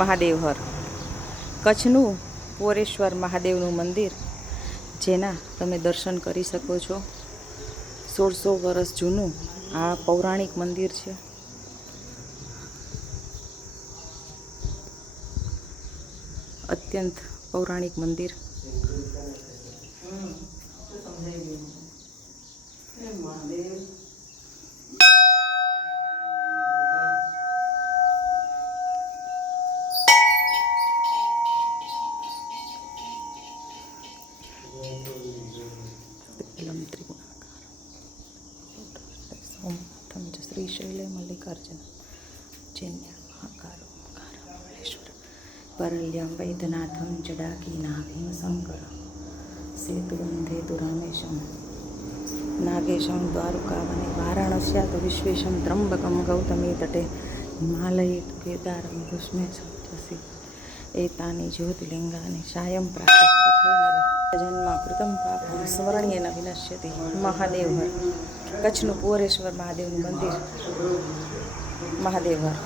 મહાદેવહર કચ્છનું પોરેશ્વર મહાદેવનું મંદિર, જેના તમે દર્શન કરી શકો છો. 1600 વર્ષ જૂનું આ પૌરાણિક મંદિર છે. અત્યંત પૌરાણિક મંદિર. શ્રીશૈલે મલ્લિકાર્જુન મહાકારેશ્વર પરલ્યમ વૈદ્યનાથમ જડાકીનાથીમ શંકર સેતુબંધે તુ રામેશમ નાગેશમ દ્વારકાવને વારાણસ્યા તો વિશ્વેશમ ત્રંબકમ ગૌતમી તટે હિમાલયે તુ કેદારમ ભુષ્મે સપ્તસી એતાની જ્યોતિલિંગાની સાયં પ્રાપ્ત જન્મ કૃતમ પાપમ સ્મરણ્યેન વિનશ્યતિ. મહાદેવહર કચ્છનું પોરેશ્વર મહાદેવનું મંદિર મહાદેવહર.